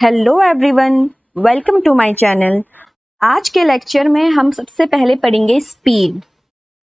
Hello everyone, welcome to my channel. आज के lecture में हम सबसे पहले पढ़ेंगे स्पीड।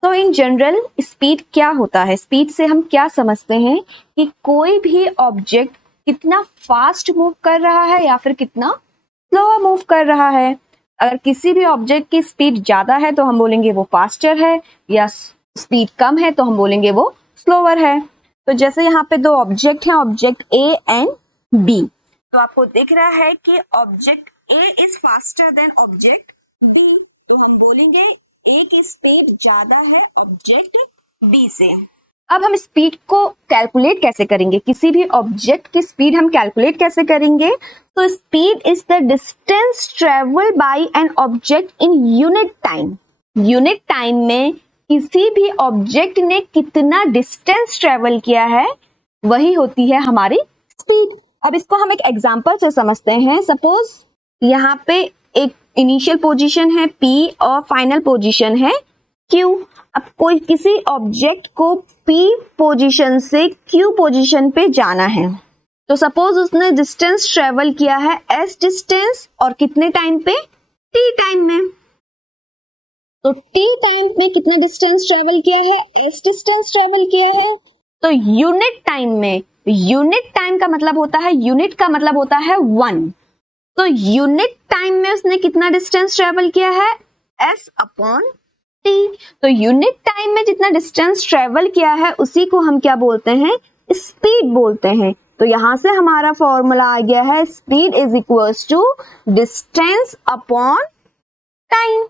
तो इन जनरल स्पीड क्या होता है? स्पीड से हम क्या समझते हैं कि कोई भी ऑब्जेक्ट कितना फास्ट मूव कर रहा है या फिर कितना स्लो मूव कर रहा है। अगर किसी भी ऑब्जेक्ट की स्पीड ज्यादा है तो हम बोलेंगे वो फास्टर है, या स्पीड कम है तो हम बोलेंगे वो स्लोअर है। तो जैसे यहाँ पे दो ऑब्जेक्ट हैं, ऑब्जेक्ट ए एंड बी। तो आपको दिख रहा है कि object A is faster than object B, तो हम बोलेंगे ए की स्पीड ज्यादा है ऑब्जेक्ट बी से। अब हम स्पीड को कैलकुलेट कैसे करेंगे? किसी भी ऑब्जेक्ट की स्पीड हम कैलकुलेट कैसे करेंगे? तो speed is the distance travel by an object in unit time. Unit time में किसी भी ऑब्जेक्ट ने कितना डिस्टेंस ट्रेवल किया है वही होती है हमारी स्पीड। अब इसको हम एक एग्जांपल से समझते हैं। सपोज यहाँ पे एक इनिशियल पोजीशन है P और फाइनल पोजीशन है Q। अब कोई किसी ऑब्जेक्ट को P पोजीशन से Q पोजीशन पे जाना है, तो सपोज उसने डिस्टेंस ट्रेवल किया है S डिस्टेंस, और कितने टाइम पे? T टाइम में। तो T टाइम में कितना डिस्टेंस ट्रेवल किया है? S डिस्टेंस ट्रेवल किया है। तो यूनिट टाइम में, यूनिट टाइम का मतलब होता है, यूनिट का मतलब होता है 1। तो यूनिट टाइम में उसने कितना डिस्टेंस ट्रेवल किया है? S upon T। तो यूनिट टाइम में जितना डिस्टेंस ट्रेवल किया है उसी को हम क्या बोलते हैं? स्पीड बोलते हैं। तो यहां से हमारा फॉर्मूला आ गया है, speed is equals to distance upon time.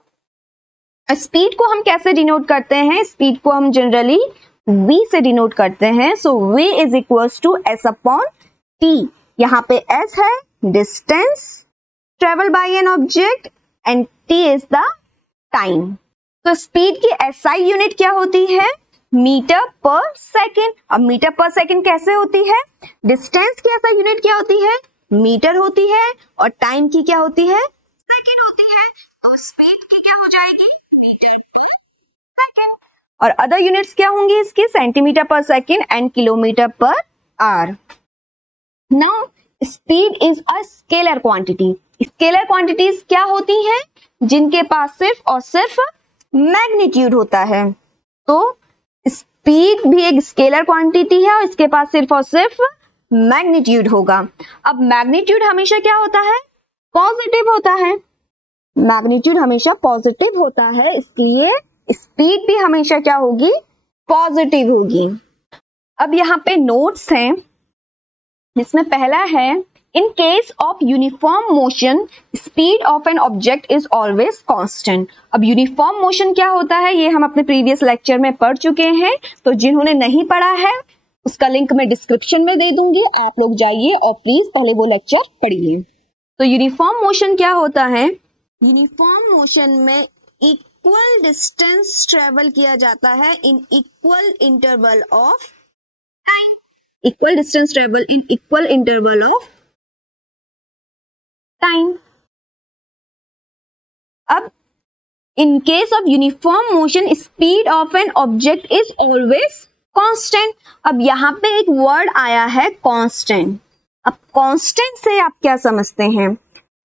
Speed को हम कैसे डिनोट करते हैं? स्पीड को हम जनरली v से डिनोट करते हैं। So v is equals to s upon t। यहाँ पे s है distance travel by an object and t is the time. तो स्पीड की SI यूनिट क्या होती है? Metre per second. अब मीटर पर सेकेंड कैसे होती है? डिस्टेंस की SI यूनिट क्या होती है? मीटर होती है, और टाइम की क्या होती है? सेकेंड होती है। और स्पीड की क्या हो जाएगी? Metre per second. और अदर यूनिट्स क्या होंगी इसकी? सेंटीमीटर पर second and kilometre per hour. Now speed is a scalar quantity. Scalar quantities क्या होती हैं? जिनके पास सिर्फ और सिर्फ मैग्नीट्यूड होता है। तो स्पीड भी एक स्केलर क्वांटिटी है और इसके पास सिर्फ और सिर्फ मैग्नीट्यूड होगा। अब मैग्नीट्यूड हमेशा क्या होता है? पॉजिटिव होता है। मैग्नीट्यूड हमेशा पॉजिटिव होता है, इसलिए स्पीड भी हमेशा क्या होगी? पॉजिटिव होगी। अब यहाँ पे नोट्स हैं, जिसमें पहला है, in case of uniform motion speed of an object is always constant. अब यूनिफॉर्म मोशन क्या होता है ये हम अपने प्रीवियस लेक्चर में पढ़ चुके हैं, तो जिन्होंने नहीं पढ़ा है उसका लिंक मैं डिस्क्रिप्शन में दे दूंगी, आप लोग जाइए और प्लीज पहले वो लेक्चर पढ़िए। तो यूनिफॉर्म मोशन क्या होता है? यूनिफॉर्म मोशन में इक्वल डिस्टेंस ट्रेवल किया जाता है in equal interval of equal distance travel in equal interval of time. अब in case of uniform motion speed of an object is always constant. अब यहाँ पे एक वर्ड आया है constant। अब constant से आप क्या समझते हैं?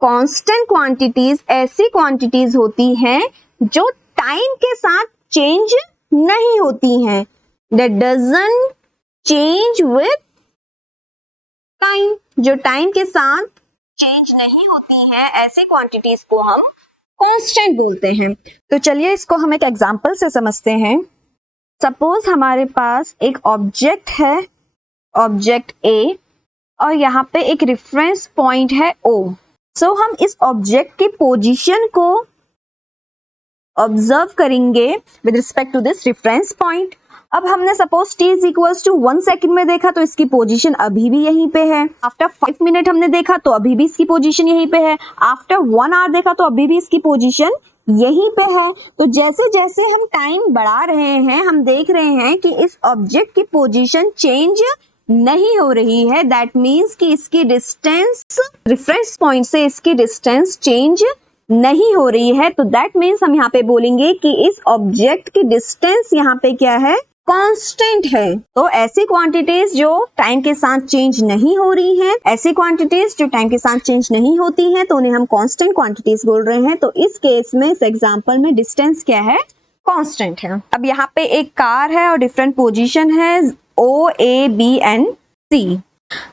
constant quantities ऐसी quantities होती हैं जो टाइम के साथ चेंज नहीं होती हैं, that doesn't change with time. जो टाइम के साथ चेंज नहीं होती है, ऐसे क्वांटिटीज को हम कांस्टेंट बोलते हैं। तो चलिए इसको हम एक एग्जांपल से समझते हैं। सपोज हमारे पास एक ऑब्जेक्ट है, ऑब्जेक्ट ए, और यहाँ पे एक रेफरेंस पॉइंट है O। सो हम इस ऑब्जेक्ट की पोजीशन को ऑब्जर्व करेंगे with respect to this reference point. अब हमने suppose t is equals to 1 second में देखा, तो इसकी पोजीशन अभी भी यहीं पे है। आफ्टर 5 मिनट हमने देखा तो अभी भी इसकी पोजीशन यहीं पे है। आफ्टर 1 आवर देखा तो अभी भी इसकी पोजीशन यहीं पे है। तो जैसे जैसे हम टाइम बढ़ा रहे हैं, हम देख रहे हैं कि इस ऑब्जेक्ट की पोजीशन चेंज नहीं हो रही है। दैट मीन्स कि इसकी डिस्टेंस रेफरेंस पॉइंट से इसकी डिस्टेंस चेंज नहीं हो रही है। तो दैट मीन्स हम यहाँ पे बोलेंगे कि इस ऑब्जेक्ट की डिस्टेंस यहाँ पे क्या है? कांस्टेंट है। तो ऐसी क्वांटिटीज जो टाइम के साथ चेंज नहीं हो रही हैं, ऐसी क्वांटिटीज जो टाइम के साथ चेंज नहीं होती हैं, तो उन्हें हम कांस्टेंट क्वांटिटीज बोल रहे हैं। तो इस केस में, इस एग्जांपल में डिस्टेंस क्या है? कांस्टेंट है। अब यहाँ पे एक कार है और डिफरेंट पोजीशन है O, A, B and C।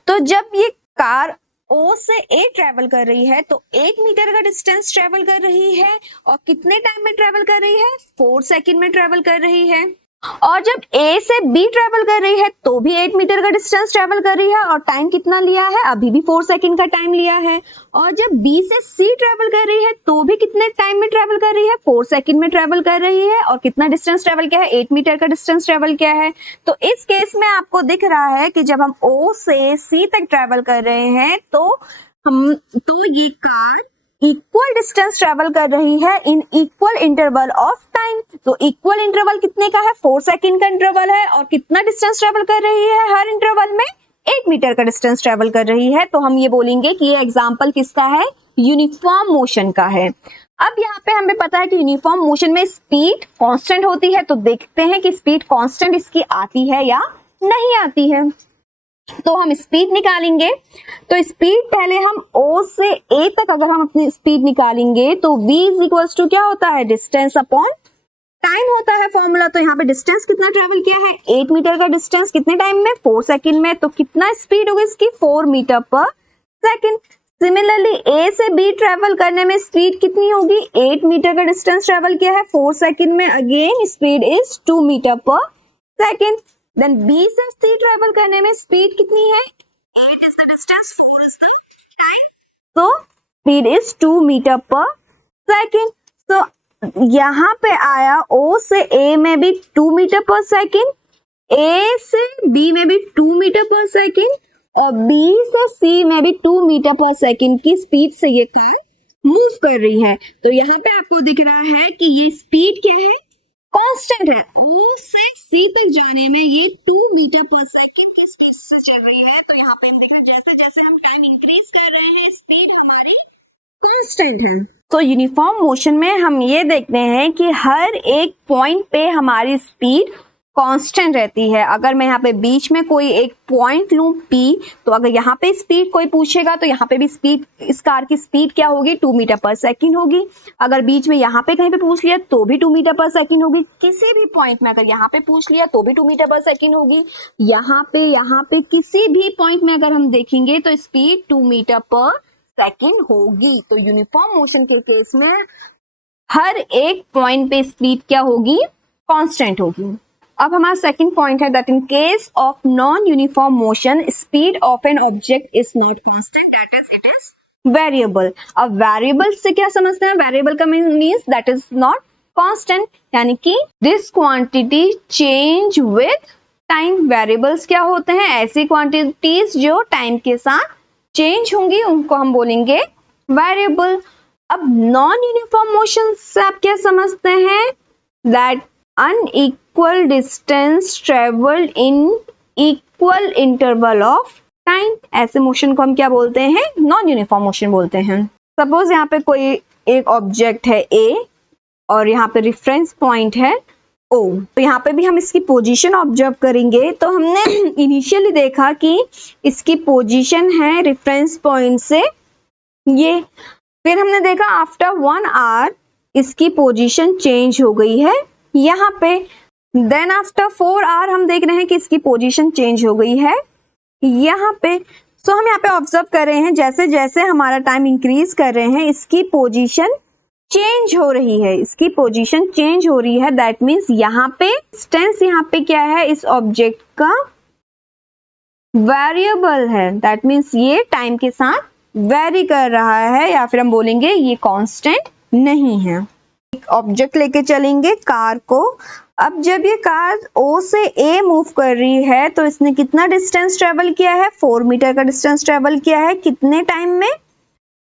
तो जब ये कार O से A ट्रेवल कर रही है तो 8 मीटर का डिस्टेंस ट्रेवल कर रही है और कितने टाइम में ट्रेवल कर रही है? 4 सेकंड में ट्रेवल कर रही है। और जब A से B ट्रेवल कर रही है तो भी 8 मीटर का डिस्टेंस ट्रेवल कर रही है और टाइम कितना लिया है? अभी भी 4 सेकंड का टाइम लिया है। और जब B से C ट्रेवल कर रही है तो भी कितने टाइम में ट्रेवल कर रही है? 4 सेकंड में ट्रेवल कर रही है। और कितना डिस्टेंस ट्रेवल किया है? 8 मीटर का डिस्टेंस ट्रेवल किया है। तो इस केस में आपको दिख रहा है कि जब हम O से C तक ट्रेवल कर रहे हैं तो ये कार इक्वल डिस्टेंस ट्रेवल कर रही है in equal interval of time. तो इक्वल इंटरवल कितने का है? 4 सेकंड का इंटरवल है। और कितना डिस्टेंस ट्रेवल कर रही है हर इंटरवल में? 8 मीटर का डिस्टेंस ट्रेवल कर रही है। तो हम ये बोलेंगे कि ये एग्जांपल किसका है? यूनिफॉर्म मोशन का है। अब यहाँ पे हमें पता है कि यूनिफॉर्म मोशन में स्पीड कांस्टेंट होती है। तो देखते हैं कि स्पीड कांस्टेंट इसकी आती है या नहीं आती है। तो हम स्पीड निकालेंगे। तो स्पीड पहले हम O से A तक अगर हम अपनी स्पीड निकालेंगे तो V इज इक्वल्स टू क्या होता है? डिस्टेंस अपॉन टाइम होता है फॉर्मूला। तो यहाँ पे डिस्टेंस कितना ट्रेवल किया है? 8 मीटर का डिस्टेंस कितने टाइम में? 4 सेकंड में। तो कितना स्पीड होगी इसकी? 4 मीटर पर सेकंड। सिमिलरली A से B ट्रेवल करने में स्पीड कितनी होगी? 8 मीटर का डिस्टेंस ट्रेवल किया है 4 सेकंड में, अगेन स्पीड इज 2 मीटर पर सेकंड। देन B से C ट्रेवल करने में स्पीड कितनी है? 8 is the distance, 4 is the time. So speed is 2 metre पर सेकंड। तो यहाँ पे आया O से A में भी 2 मीटर पर सेकंड, A से B में भी 2 मीटर पर सेकंड और B से C में भी 2 मीटर पर सेकंड की स्पीड से ये कार मूव कर रही है। तो यहाँ पे आपको दिख रहा है कि ये स्पीड क्या है? कांस्टेंट है। O से C तक जाने में ये 2 मीटर पर सेकंड की स्पीड से चल रही है। तो यहाँ पे हम देख रहे हैं जैसे जैसे हम टाइम इंक्रीज कर रहे हैं स्पीड हमारी कांस्टेंट है। तो यूनिफॉर्म मोशन में हम ये देखते हैं कि हर एक पॉइंट पे हमारी स्पीड कांस्टेंट रहती है। अगर मैं यहाँ पे बीच में कोई एक पॉइंट लूं P, तो अगर यहाँ पे स्पीड कोई पूछेगा तो यहाँ पे भी स्पीड, इस कार की स्पीड क्या होगी? 2 मीटर पर सेकंड होगी। अगर बीच में यहाँ पे कहीं पे पूछ लिया तो भी 2 मीटर पर सेकंड होगी। किसी भी पॉइंट में अगर यहाँ पे पूछ लिया तो भी 2 मीटर पर सेकंड होगी। यहाँ पे किसी भी पॉइंट में अगर हम देखेंगे तो स्पीड 2 मीटर पर सेकंड होगी। तो यूनिफॉर्म मोशन के केस में हर एक पॉइंट पे स्पीड क्या होगी? कांस्टेंट होगी। अब हमारा सेकंड पॉइंट है that in case of non uniform motion speed of an object is not constant, that is it is variable. अब वेरिएबल से क्या समझते हैं? वेरिएबल का means that is not constant, यानी कि this quantity change with time. Variables क्या होते हैं? ऐसी क्वांटिटीज जो टाइम के साथ चेंज होंगी उनको हम बोलेंगे वेरिएबल। अब नॉन यूनिफॉर्म मोशन से आप क्या समझते हैं? That unequal distance traveled in equal interval of time। ऐसे मोशन को हम क्या बोलते हैं? नॉन यूनिफॉर्म मोशन बोलते हैं। सपोज यहाँ पे कोई एक ऑब्जेक्ट है A और यहाँ पे रेफरेंस पॉइंट है O। तो यहाँ पे भी हम इसकी पोजीशन ऑब्जर्व करेंगे। तो हमने इनिशियली देखा कि इसकी पोजीशन है रेफरेंस पॉइंट से ये, फिर हमने देखा आफ्टर 1 आवर इसकी पोजीशन चेंज हो गई है यहाँ पे। देन आफ्टर 4 आवर हम देख रहे हैं कि इसकी पोजीशन चेंज हो गई है यहाँ पे। सो हम यहाँ पे ऑब्जर्व कर रहे हैं जैसे जैसे हमारा टाइम इंक्रीज कर रहे हैं इसकी पोजीशन चेंज हो रही है, इसकी पोजीशन चेंज हो रही है। दैट मीन्स यहाँ पे डिस्टेंस यहाँ पे क्या है? इस ऑब्जेक्ट का वेरिएबल है। दैट मीन्स ये टाइम के साथ वेरी कर रहा है, या फिर हम बोलेंगे ये कांस्टेंट नहीं है। एक ऑब्जेक्ट लेके चलेंगे कार को। अब जब ये कार O से A मूव कर रही है तो इसने कितना डिस्टेंस ट्रेवल किया है? 4 मीटर का डिस्टेंस ट्रेवल किया है। कितने टाइम में?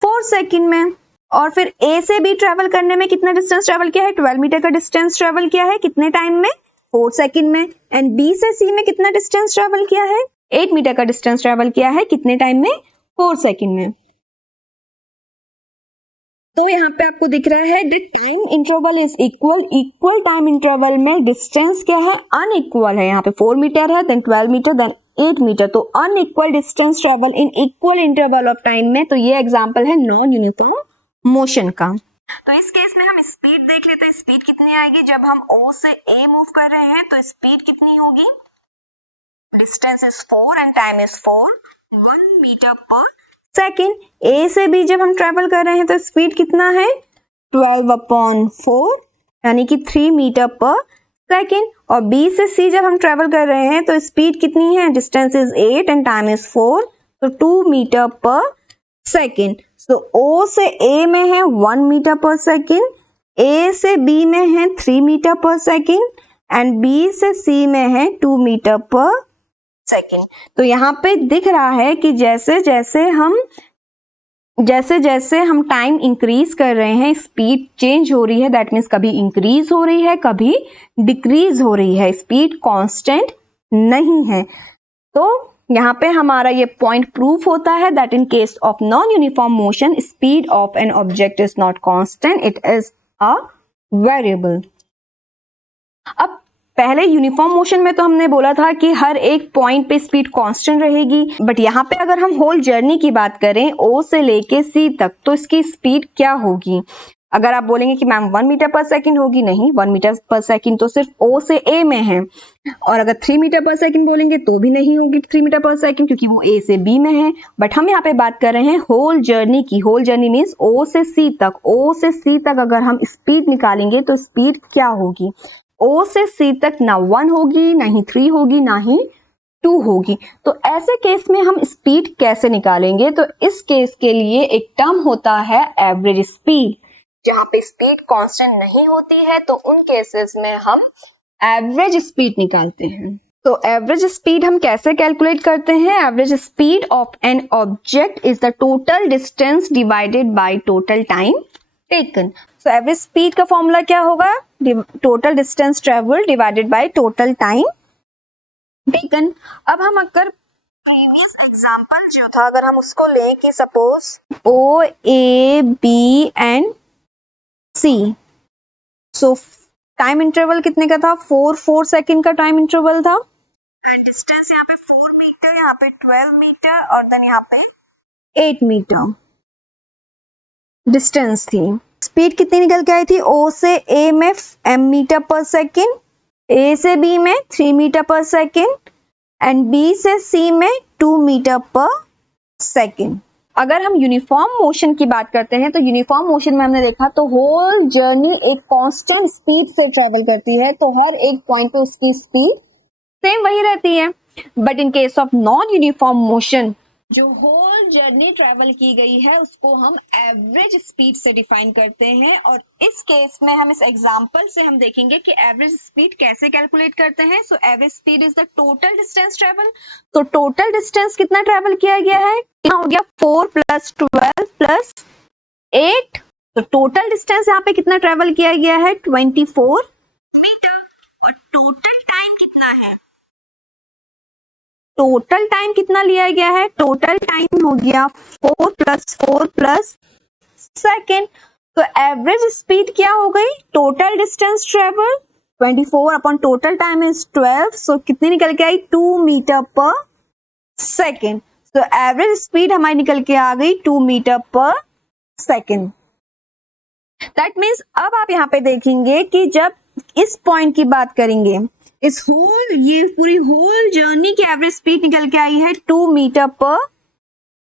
4 सेकंड में। और फिर A से B ट्रेवल करने में कितना डिस्टेंस ट्रेवल किया है? 12 मीटर का डिस्टेंस ट्रेवल किया है। कितने टाइम में? 4 सेकंड में। एंड B से C में कितना डिस्टेंस ट्रेवल किया है? 8 मीटर का डिस्टेंस ट्रेवल किया है। कितने टाइम में? 4 सेकंड में। तो यहाँ पे आपको दिख रहा है the time interval is equal time interval में डिस्टेंस क्या है, अनइक्वल है। यहाँ पे 4 मीटर है, देन 12 मीटर, देन 8 मीटर, तो unequal distance travel in equal interval of time में। तो ये एग्जांपल है नॉन यूनिफॉर्म मोशन का। तो इस केस में हम स्पीड देख लेते हैं, स्पीड कितनी आएगी जब हम O से A मूव कर रहे हैं, तो स्पीड कितनी होगी, distance is 4 and time is 4, 1 metre per second. A से B जब हम ट्रेवल कर रहे हैं तो स्पीड कितना है, 12/4 यानी कि 3 मीटर पर सेकेंड। और B से C जब हम ट्रेवल कर रहे हैं तो स्पीड कितनी है, distance is 8 and time is 4, तो 2 मीटर पर सेकेंड। तो O से A में है 1 मीटर पर सेकेंड, A से B में है 3 metre per second and B से C में है 2 मीटर पर सेकेंड। तो यहाँ पे दिख रहा है कि जैसे जैसे हम टाइम इंक्रीज कर रहे हैं स्पीड चेंज हो रही है, दैट मीन्स कभी इंक्रीज हो रही है कभी डिक्रीज हो रही है, स्पीड कांस्टेंट नहीं है। तो यहाँ पे हमारा ये पॉइंट प्रूफ होता है that in case of non uniform motion speed of an object is not constant, it is a variable. अब पहले यूनिफॉर्म मोशन में तो हमने बोला था कि हर एक पॉइंट पे स्पीड कांस्टेंट रहेगी, बट यहाँ पे अगर हम होल जर्नी की बात करें O से लेके C तक, तो इसकी स्पीड क्या होगी। अगर आप बोलेंगे कि मैम 1 मीटर पर सेकंड होगी, नहीं, 1 मीटर पर सेकंड तो सिर्फ O से A में है। और अगर 3 मीटर पर सेकंड बोलेंगे तो भी नहीं होगी 3 मीटर पर सेकंड, क्योंकि वो A से B में है। बट हम यहाँ पे बात कर रहे हैं होल जर्नी की। होल जर्नी मीन्स O से C तक, O से C तक अगर हम स्पीड निकालेंगे तो स्पीड क्या होगी, O से C तक ना 1 होगी, ना ही 3 होगी, ना ही 2 होगी। तो ऐसे केस में हम स्पीड कैसे निकालेंगे, तो इस केस के लिए एक टर्म होता है एवरेज स्पीड। जहां पे स्पीड कांस्टेंट नहीं होती है तो उन केसेस में हम एवरेज स्पीड निकालते हैं। तो एवरेज स्पीड हम कैसे कैलकुलेट करते हैं, average speed of an object is the total distance divided by total time taken. So average speed का फॉर्मूला क्या होगा, total distance travel divided by total time taken. अब हम अगर प्रीवियस एग्जांपल जो था अगर हम उसको लें कि suppose O A B and C, so time interval कितने का था, 4 सेकंड का टाइम इंटरवल था एंड डिस्टेंस यहाँ पे 4 मीटर, यहाँ पे 12 मीटर और देन यहाँ पे 8 मीटर डिस्टेंस थी। स्पीड कितनी निकल के आई थी, O से A में m metre per second, A से B में 3 metre per second and B से C में 2 मीटर पर सेकेंड। अगर हम यूनिफॉर्म मोशन की बात करते हैं तो यूनिफॉर्म मोशन में हमने देखा तो होल जर्नी एक कांस्टेंट स्पीड से ट्रेवल करती है, तो हर एक पॉइंट पे उसकी स्पीड सेम वही रहती है। But in case of non uniform motion जो होल जर्नी ट्रेवल की गई है उसको हम एवरेज स्पीड से डिफाइन करते हैं। और इस केस में हम इस एग्जांपल से हम देखेंगे कि एवरेज स्पीड कैसे कैलकुलेट करते हैं। So average speed is the total distance travel. तो टोटल डिस्टेंस कितना ट्रेवल किया गया है, क्या हो गया 4 + 12 + 8, तो टोटल डिस्टेंस यहाँ पे कितना ट्रेवल किया गया है 24 मीटर। और टोटल टाइम कितना है, टोटल टाइम कितना लिया गया है, टोटल टाइम हो गया 4 + 4 + सेकेंड। तो एवरेज स्पीड क्या हो गई, total distance travel 24 upon total time is 12, सो कितनी निकल के आई 2 मीटर पर सेकेंड। तो एवरेज स्पीड हमारी निकल के आ गई 2 metre per second. That means अब आप यहाँ पे देखेंगे कि जब इस पॉइंट की बात करेंगे, इस होल ये पूरी होल जर्नी की एवरेज स्पीड निकल के आई है 2 मीटर पर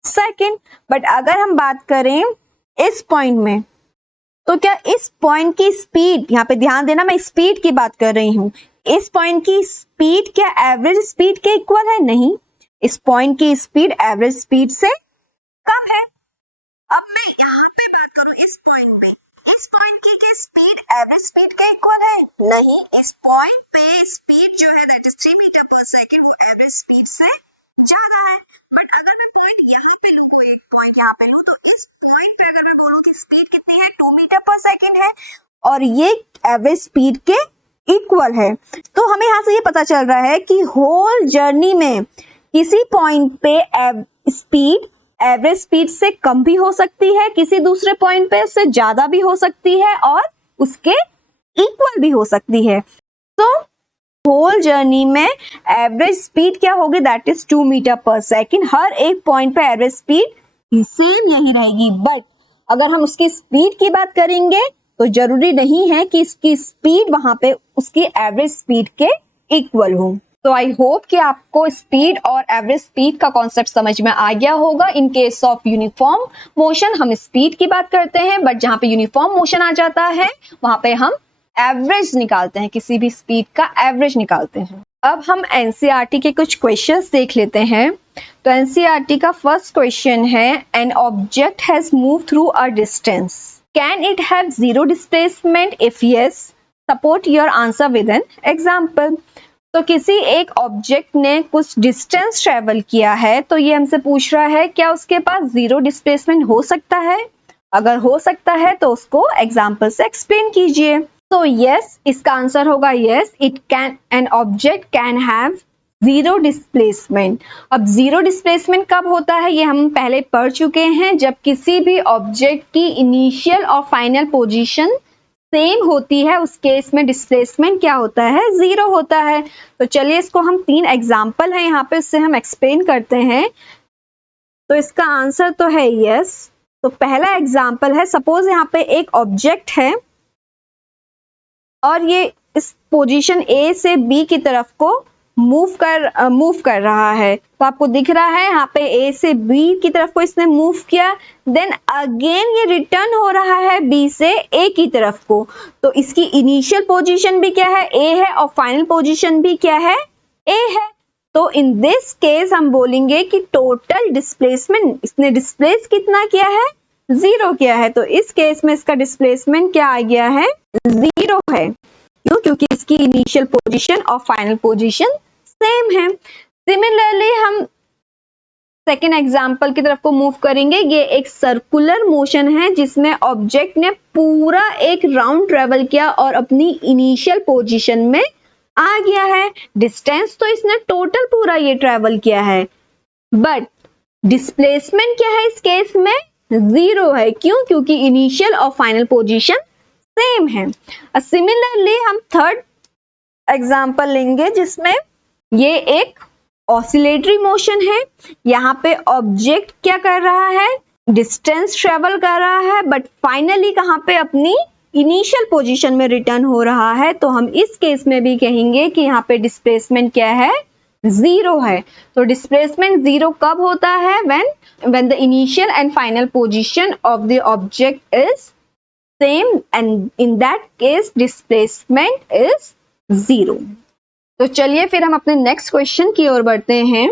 सेकेंड। बट अगर हम बात करें इस पॉइंट में, तो क्या इस पॉइंट की स्पीड, यहाँ पे ध्यान देना मैं स्पीड की बात कर रही हूं, इस पॉइंट की स्पीड क्या एवरेज स्पीड के इक्वल है, नहीं, इस पॉइंट की स्पीड एवरेज स्पीड से कम है। अब मैं यहाँ पे बात करूं इस पॉइंट की क्या स्पीड एवरेज स्पीड के इक्वल है, नहीं, इस पॉइंट पे स्पीड जो है दैट इज 3 मीटर पर सेकंड वो एवरेज स्पीड से ज्यादा है। बट अगर मैं पॉइंट यहाँ पे लूं, एक पॉइंट यहाँ पे लूं, तो इस पॉइंट पे अगर मैं बोलूं कि स्पीड कितनी है 2 मीटर पर सेकंड है और ये एवरेज स्पीड के इक्वल है, तो हमें यहाँ से ये पता चल रहा है कि होल जर्नी में किसी पॉइंट पे स्पीड एवरेज स्पीड से कम भी हो सकती है किसी दूसरे पॉइंट पे, उससे ज्यादा भी हो सकती है और उसके इक्वल भी हो सकती है। तो होल जर्नी में एवरेज स्पीड क्या होगी, that is 2 metre per second. हर एक पॉइंट पे एवरेज स्पीड सेम नहीं रहेगी, बट अगर हम उसकी स्पीड की बात करेंगे तो जरूरी नहीं है कि इसकी स्पीड वहां पे उसकी एवरेज स्पीड के इक्वल हो। तो आई होप कि आपको स्पीड और एवरेज स्पीड का कॉन्सेप्ट समझ में आ गया होगा। In case of uniform motion हम स्पीड की बात करते हैं, बट जहां पे यूनिफॉर्म मोशन आ जाता है वहां पे हम एवरेज निकालते हैं, किसी भी स्पीड का एवरेज निकालते हैं। अब हम एनसीईआरटी के कुछ क्वेश्चंस देख लेते हैं। तो एनसीईआरटी का फर्स्ट क्वेश्चन है, an object has move through a distance, can it have zero displacement? If yes, support your answer with an example. तो किसी एक ऑब्जेक्ट ने कुछ डिस्टेंस ट्रेवल किया है, तो ये हमसे पूछ रहा है क्या उसके पास जीरो डिस्प्लेसमेंट हो सकता है? अगर हो सकता है तो उसको एग्जांपल से एक्सप्लेन कीजिए। तो यस, इसका आंसर होगा yes, it can, an object can have zero displacement. अब जीरो डिस्प्लेसमेंट कब होता है ये हम पहले पढ़ चुके हैं, जब किसी भी ऑब्जेक्ट की इनिशियल और फाइनल पोजीशन सेम होती है, उस केस में डिस्प्लेसमेंट क्या होता है, जीरो होता है। तो चलिए इसको हम 3 एग्जाम्पल है यहाँ पे, उससे हम एक्सप्लेन करते हैं। तो इसका आंसर तो है यस। तो पहला एग्जाम्पल है, सपोज यहाँ पे एक ऑब्जेक्ट है और ये इस पोजीशन ए से बी की तरफ को मूव कर रहा है। तो आपको दिख रहा है यहाँ पे ए से बी की तरफ को इसने मूव किया, देन अगेन ये रिटर्न हो रहा है बी से ए की तरफ को। तो इसकी इनिशियल पोजीशन भी क्या है, ए है, और फाइनल पोजीशन भी क्या है, ए है। तो इन दिस केस हम बोलेंगे कि टोटल डिस्प्लेसमेंट, इसने डिस्प्लेस कितना किया है, जीरो किया है। तो इस केस में इसका डिस्प्लेसमेंट क्या आ गया है, जीरो है। क्यों? क्योंकि इसकी इनिशियल पोजीशन और फाइनल पोजीशन सेम है। सिमिलरली हम सेकेंड एग्जाम्पल की तरफ को मूव करेंगे। ये एक सर्कुलर मोशन है जिसमें ऑब्जेक्ट ने पूरा एक राउंड ट्रेवल किया और अपनी इनिशियल पोजीशन में आ गया है। डिस्टेंस तो इसने टोटल पूरा ये ट्रेवल किया है, बट डिस्प्लेसमेंट क्या है इस केस में, जीरो है। क्यों? क्योंकि इनिशियल और फाइनल पोजीशन सेम है। सिमिलरली हम थर्ड एग्जाम्पल लेंगे जिसमें ये एक ऑसिलेटरी मोशन है। यहाँ पे ऑब्जेक्ट क्या कर रहा है, डिस्टेंस ट्रेवल कर रहा है, बट फाइनली कहाँ पे अपनी इनिशियल पोजीशन में रिटर्न हो रहा है। तो हम इस केस में भी कहेंगे कि यहाँ पे डिस्प्लेसमेंट क्या है, जीरो है। तो डिस्प्लेसमेंट जीरो कब होता है, when the initial and final position of the object is same, and in that case displacement is zero. तो चलिए फिर हम अपने नेक्स्ट क्वेश्चन की ओर बढ़ते हैं।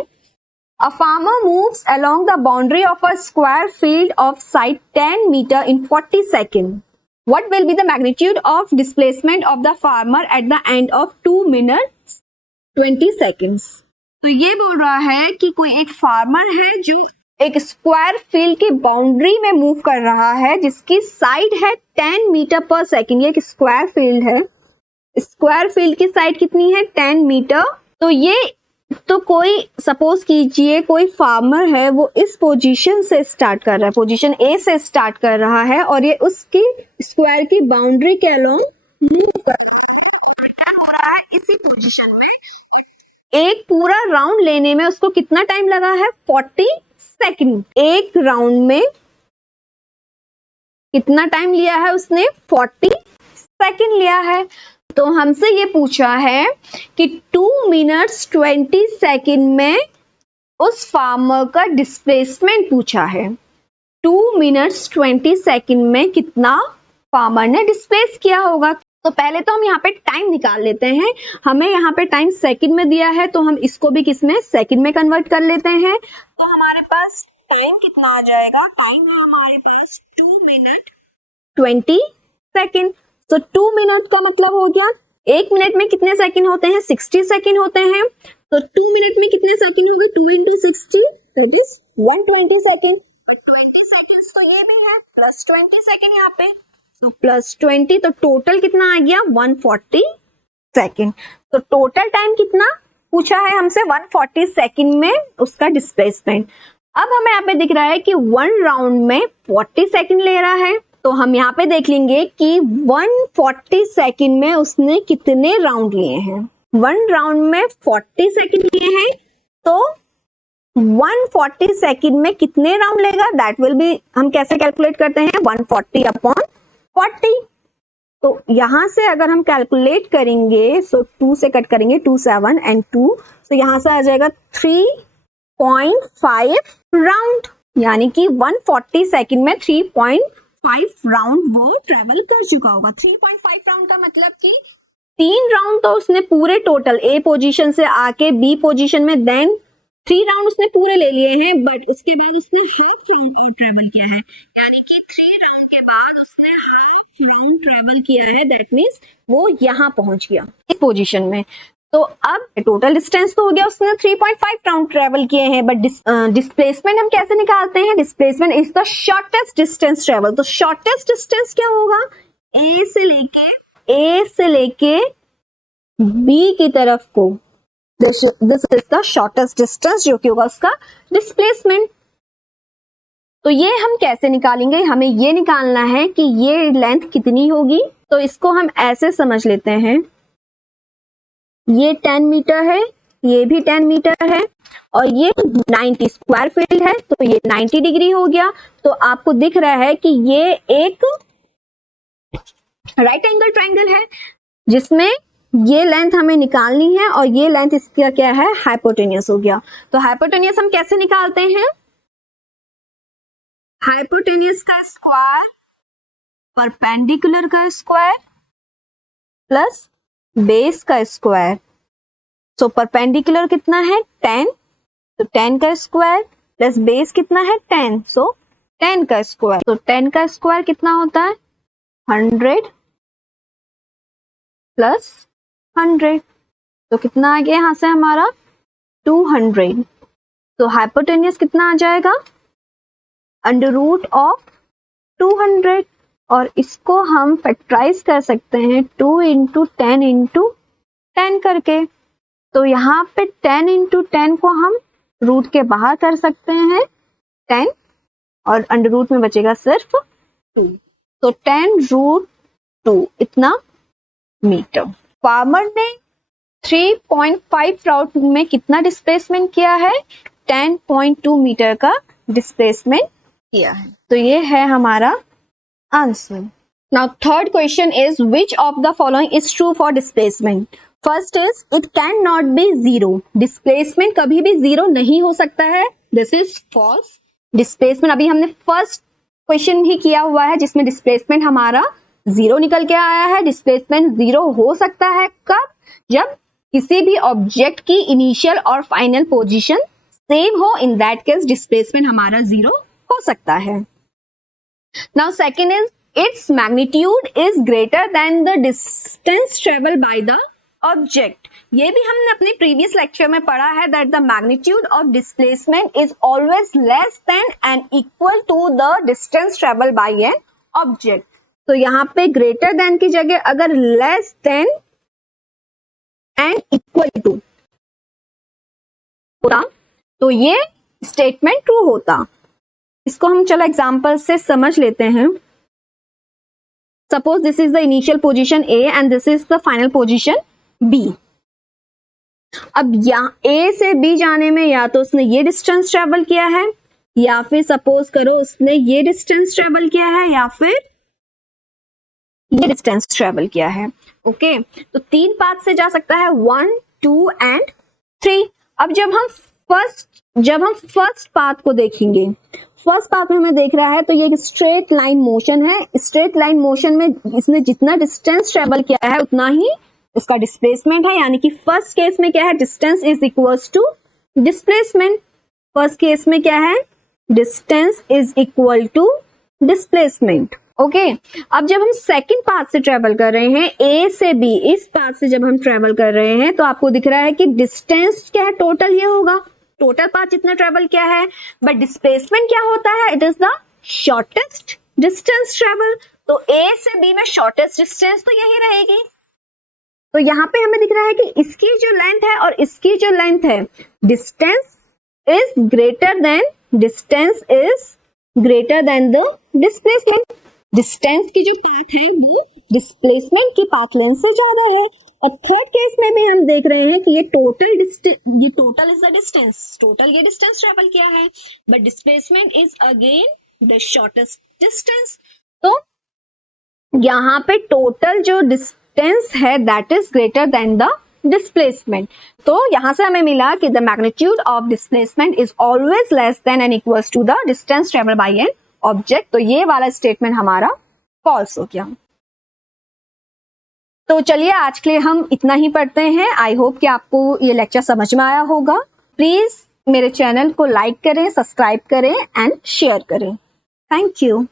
A farmer moves along the boundary of a square field of side 10 meter in 40 seconds. What will be the magnitude of displacement of the farmer at the end of 2 minutes 20 seconds? तो ये बोल रहा है कि कोई एक farmer है जो एक स्क्वायर फील्ड की बाउंड्री में मूव कर रहा है जिसकी साइड है 10 मीटर पर सेकेंड। ये एक स्क्वायर फील्ड है, स्क्वायर फील्ड की साइड कितनी है, 10 मीटर। तो ये, तो कोई सपोज कीजिए कोई फार्मर है, वो इस पोजीशन से स्टार्ट कर रहा है, पोजीशन ए से स्टार्ट कर रहा है और ये उसकी स्क्वायर की बाउंड्री के अलोंग मूव कर रहा है इसी पोजीशन में। एक पूरा राउंड लेने में उसको कितना टाइम लगा है, 40 सेकंड। एक राउंड में कितना टाइम लिया है उसने, 40 सेकंड लिया है। तो हमसे ये पूछा है कि 2 मिनट्स 20 सेकंड में उस फार्मर का डिस्प्लेसमेंट पूछा है। 2 मिनट्स 20 सेकंड में कितना फार्मर ने डिस्प्लेस किया होगा। तो पहले तो हम यहाँ पे टाइम निकाल लेते हैं। हमें यहाँ पे टाइम सेकंड में दिया है, तो हम इसको भी किस में, सेकंड में कन्वर्ट कर लेते हैं। तो हमारे पास टाइम कितना आ जाएगा, टाइम है हमारे पास 2 मिनट 20 सेकंड। तो 2 मिनट का मतलब हो गया, 1 मिनट में कितने सेकंड होते हैं, 60 सेकंड होते हैं। तो 2 मिनट में कितने सेकंड होंगे, 2 into 60 that is 120 सेकंड। और 20 सेकंड्स तो ये भी है, प्लस 20 सेकंड यहाँ पे, तो प्लस 20, तो टोटल कितना आ गया, 140 सेकंड। तो टोटल टाइम कितना पूछा है हमसे, 140 सेकंड में उसका डिस्प्लेसमेंट। अब हमें यहाँ पे दिख रहा है कि 1 राउंड में 40 सेकंड ले रहा है, तो हम यहाँ पे देख लेंगे कि 140 सेकंड में उसने कितने राउंड लिए हैं। 1 राउंड में 40 सेकंड लिए हैं, तो 140 सेकंड में कितने राउंड लेगा, दैट विल बी, हम कैसे कैलकुलेट करते हैं, 140 अपॉन 40। तो यहां से अगर हम कैलकुलेट करेंगे, सो 2 से कट करेंगे, 2 7 एंड 2, तो यहां से आ जाएगा 3.5 राउंड, यानी कि 140 सेकंड में 3.5 राउंड वो ट्रेवल कर चुका होगा। 3.5 राउंड का मतलब कि 3 राउंड तो उसने पूरे टोटल ए पोजीशन से आके बी पोजीशन में, देन 3 राउंड उसने पूरे ले लिए हैं, बट उसके बाद उसने हाफ राउंड और ट्रेवल किया है, यानी कि 3 राउंड के बाद उसने हाफ राउंड ट्रेवल किया है, दैट मींस वो यहाँ पहुंच गया इस पोजीशन में। तो अब टोटल डिस्टेंस तो हो गया, उसने 3.5 राउंड ट्रेवल किए हैं, बट डिस्प्लेसमेंट हम कैसे निकालते हैं, displacement is the shortest distance travel. तो शॉर्टेस्ट डिस्टेंस क्या होगा, ए से लेके बी की तरफ को, this is the shortest distance, जो कि होगा उसका डिस्प्लेसमेंट। तो ये हम कैसे निकालेंगे, हमें ये निकालना है कि ये लेंथ कितनी होगी। तो इसको हम ऐसे समझ लेते हैं, ये 10 मीटर है, ये भी 10 मीटर है, और ये 90 स्क्वायर फीट है, तो ये 90 डिग्री हो गया। तो आपको दिख रहा है कि ये एक राइट एंगल ट्रायंगल है, जिसमें ये लेंथ हमें निकालनी है, और ये लेंथ इसका क्या है, हाइपोटेन्यूस हो गया। तो हाइपोटेन्यूस हम कैसे निकालते हैं, हाइपोटेन्यूस का स्क्वायर परपेंडिकुलर का स्क्वायर प्लस बेस का स्क्वायर। सो परपेंडिकुलर कितना है 10, तो 10 का स्क्वायर प्लस बेस कितना है 10, सो 10 का स्क्वायर। तो 10 का स्क्वायर कितना होता है 100 प्लस 100, तो कितना आ गया यहां से हमारा 200। तो हाइपोटेन्यूस कितना आ जाएगा अंडर रूट ऑफ 200, और इसको हम फैक्टराइज कर सकते हैं 2 इंटू 10 इंटू 10 करके। तो यहाँ पे 10 इंटू 10 को हम रूट के बाहर कर सकते हैं 10, और अंडर रूट में बचेगा सिर्फ 2, तो 10 रूट 2 इतना मीटर। फार्मर ने 3.5 राउंड में कितना डिस्प्लेसमेंट किया है, 10.2 मीटर का डिस्प्लेसमेंट किया है। तो ये है हमारा answer. Now third question is which of the following is true for displacement. First is it can not be zero, displacement कभी भी जीरो नहीं हो सकता है, दिस इज फॉल्स। डिस्प्लेसमेंट अभी हमने फर्स्ट क्वेश्चन ही किया हुआ है जिसमें डिस्प्लेसमेंट हमारा जीरो निकल के आया है। डिस्प्लेसमेंट जीरो हो सकता है कब, जब किसी भी ऑब्जेक्ट की इनिशियल और फाइनल पोजीशन सेम हो, इन दैट केस डिस्प्लेसमेंट हमारा जीरो हो सकता है। Now second is its magnitude is greater than the distance travel by the object. ये भी हमने अपने प्रीवियस लेक्चर में पढ़ा है that the magnitude of displacement is always less than and equal to the distance travel by an object. तो यहाँ पे ग्रेटर देन की जगह अगर less than and equal to होता तो ये स्टेटमेंट ट्रू होता। इसको हम चलो एग्जांपल से समझ लेते हैं। Suppose this is the initial position A and this is the final position B. अब यहाँ ए से बी जाने में या तो उसने ये डिस्टेंस ट्रेवल किया है, या फिर सपोज करो उसने ये डिस्टेंस ट्रेवल किया है, या फिर ये डिस्टेंस ट्रेवल किया है। ओके, तो 3 पाथ से जा सकता है 1, 2 एंड 3। अब जब हम फर्स्ट पाथ को देखेंगे, फर्स्ट पाथ में हमें देख रहा है तो ये एक स्ट्रेट लाइन मोशन है। स्ट्रेट लाइन मोशन में इसने जितना डिस्टेंस ट्रेवल किया है उतना ही इसका डिस्प्लेसमेंट है, यानी कि फर्स्ट केस में क्या है, distance is equals to displacement. First case में क्या है, distance is equal to displacement. Okay, अब जब हम सेकंड पाथ से ट्रेवल कर रहे हैं ए से बी, इस पाथ से जब हम ट्रेवल कर रहे हैं तो आपको दिख रहा है कि डिस्टेंस क्या है, टोटल ये होगा, टोटल पाथ जितना ट्रेवल किया है, बट डिस्प्लेसमेंट क्या होता है, it is the shortest distance travel. तो ए से बी में शॉर्टेस्ट डिस्टेंस तो यही रहेगी। तो यहाँ पे हमें दिख रहा है कि इसकी जो लेंथ है और इसकी जो लेंथ है, distance is greater then distance is greater than the displacement. Distance की जो पाथ है वो डिस्प्लेसमेंट के पाथ लेंथ से ज्यादा है। और थर्ड केस में भी हम देख रहे हैं कि ये total is the distance, total ये डिस्टेंस ट्रेवल किया है, but displacement is again the shortest distance. तो यहाँ पे टोटल जो डिस्टेंस है that is greater than the displacement. तो यहां से हमें मिला कि the magnitude of displacement is always less than and equals to the distance travel by an object. तो ये वाला स्टेटमेंट हमारा फॉल्स हो गया। तो चलिए आज के लिए हम इतना ही पढ़ते हैं। आई होप कि आपको ये लेक्चर समझ में आया होगा। प्लीज मेरे चैनल को लाइक करें, सब्सक्राइब करें एंड शेयर करें। Thank you.